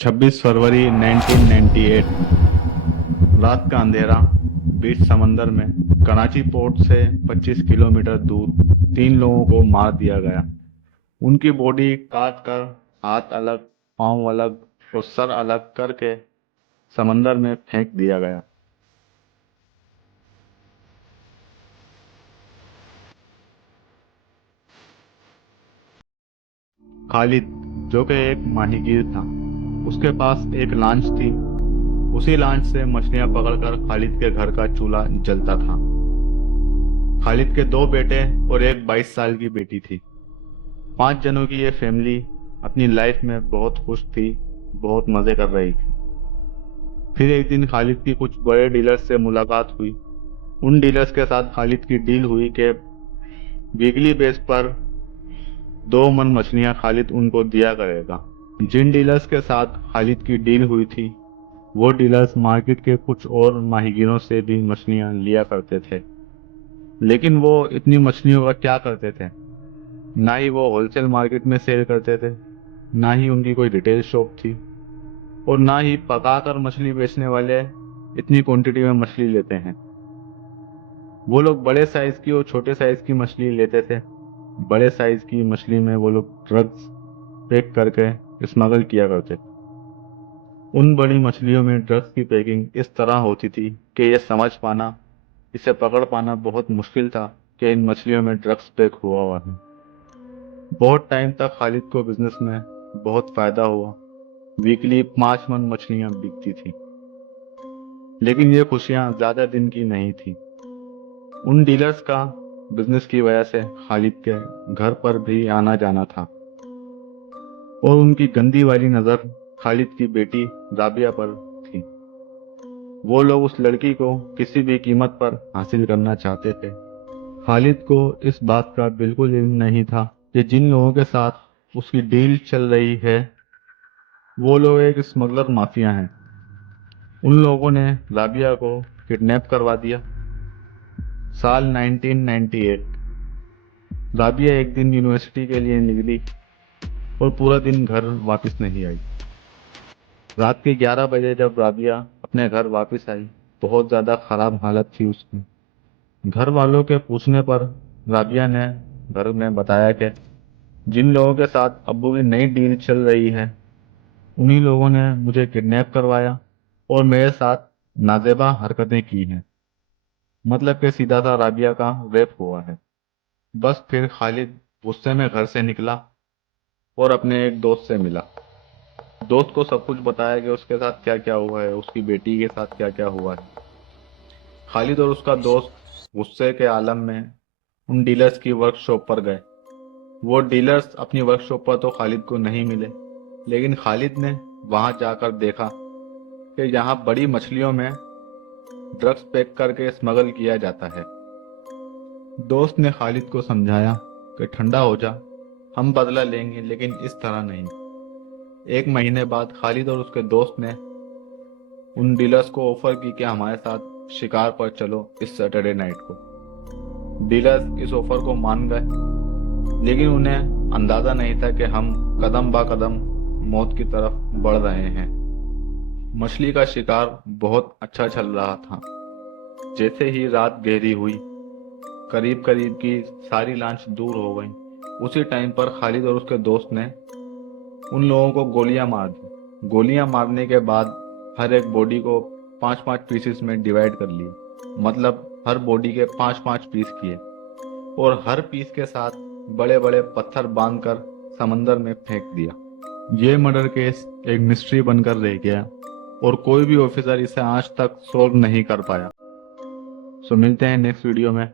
26 फरवरी 1998। रात का अंधेरा, बीच समंदर में कराची पोर्ट से 25 किलोमीटर दूर 3 लोगों को मार दिया गया। उनकी बॉडी काट कर हाथ अलग, पांव अलग और सर अलग करके समंदर में फेंक दिया गया। खालिद, जो कि एक माहीगीर था, उसके पास एक लांच थी। उसी लांच से मछलियां पकड़कर खालिद के घर का चूल्हा जलता था। खालिद के 2 बेटे और एक 22 साल की बेटी थी। 5 जनों की ये फैमिली अपनी लाइफ में बहुत खुश थी, बहुत मजे कर रही थी। फिर एक दिन खालिद की कुछ बड़े डीलर्स से मुलाकात हुई। उन डीलर्स के साथ खालिद की डील हुई कि वीकली बेस पर 2 मन मछलियां खालिद उनको दिया करेगा। जिन डीलर्स के साथ खालिद की डील हुई थी, वो डीलर्स मार्केट के कुछ और माहीगीरों से भी मछलियां लिया करते थे। लेकिन वो इतनी मछलियों का क्या करते थे? ना ही वो होलसेल मार्केट में सेल करते थे, ना ही उनकी कोई रिटेल शॉप थी, और ना ही पकाकर मछली बेचने वाले इतनी क्वांटिटी में मछली लेते हैं। वो लोग बड़े साइज की और छोटे साइज की मछली लेते थे। बड़े साइज की मछली में वो लोग ड्रग्स पैक करके स्मगल किया करते थे। उन बड़ी मछलियों में ड्रग्स की पैकिंग इस तरह होती थी कि ये समझ पाना, इसे पकड़ पाना बहुत मुश्किल था कि इन मछलियों में ड्रग्स पैक हुआ है। बहुत टाइम तक खालिद को बिजनेस में बहुत फायदा हुआ। वीकली 5 मन मछलियां बिकती थी। लेकिन ये खुशियां ज्यादा दिन की नहीं थी। उन डीलर्स का बिजनेस की वजह से खालिद के घर पर भी आना जाना था, और उनकी गंदी वाली नजर खालिद की बेटी राबिया पर थी। वो लोग उस लड़की को किसी भी कीमत पर हासिल करना चाहते थे। खालिद को इस बात का बिल्कुल इल्म नहीं था कि जिन लोगों के साथ उसकी डील चल रही है, वो लोग एक स्मगलर माफिया हैं। उन लोगों ने राबिया को किडनैप करवा दिया। साल 1998। राबिया एक दिन यूनिवर्सिटी के लिए निकली और पूरा दिन घर वापस नहीं आई। रात के 11 बजे जब राबिया अपने घर वापस आई, बहुत ज़्यादा खराब हालत थी उसकी। घर वालों के पूछने पर राबिया ने घर में बताया कि जिन लोगों के साथ अब्बू की नई डील चल रही है, उन्हीं लोगों ने मुझे किडनैप करवाया और मेरे साथ नाजेबा हरकतें की हैं। मतलब कि सीधा सा राबिया का रेप हुआ है। बस फिर खालिद गुस्से में घर से निकला और अपने एक दोस्त से मिला। दोस्त को सब कुछ बताया कि उसके साथ क्या क्या हुआ है, उसकी बेटी के साथ क्या क्या हुआ है। खालिद और उसका दोस्त गुस्से के आलम में उन डीलर्स की वर्कशॉप पर गए। वो डीलर्स अपनी वर्कशॉप पर तो खालिद को नहीं मिले, लेकिन खालिद ने वहां जाकर देखा कि यहाँ बड़ी मछलियों में ड्रग्स पैक करके स्मगल किया जाता है। दोस्त ने खालिद को समझाया कि ठंडा हो जा, हम बदला लेंगे, लेकिन इस तरह नहीं। 1 महीने बाद खालिद और उसके दोस्त ने उन डीलर्स को ऑफर की कि हमारे साथ शिकार पर चलो इस सैटरडे नाइट को। डीलर्स इस ऑफर को मान गए, लेकिन उन्हें अंदाजा नहीं था कि हम कदम बा कदम मौत की तरफ बढ़ रहे हैं। मछली का शिकार बहुत अच्छा चल रहा था। जैसे ही रात गहरी हुई, करीब करीब की सारी लांच दूर हो गई, उसी टाइम पर खालिद और उसके दोस्त ने उन लोगों को गोलियां मार दी। गोलियां मारने के बाद हर एक बॉडी को 5-5 पीसेस में डिवाइड कर लिए। मतलब हर बॉडी के 5-5 पीस किए, और हर पीस के साथ बड़े बड़े पत्थर बांधकर समंदर में फेंक दिया। ये मर्डर केस एक मिस्ट्री बनकर रह गया, और कोई भी ऑफिसर इसे आज तक सॉल्व नहीं कर पाया। सो मिलते हैं नेक्स्ट वीडियो में।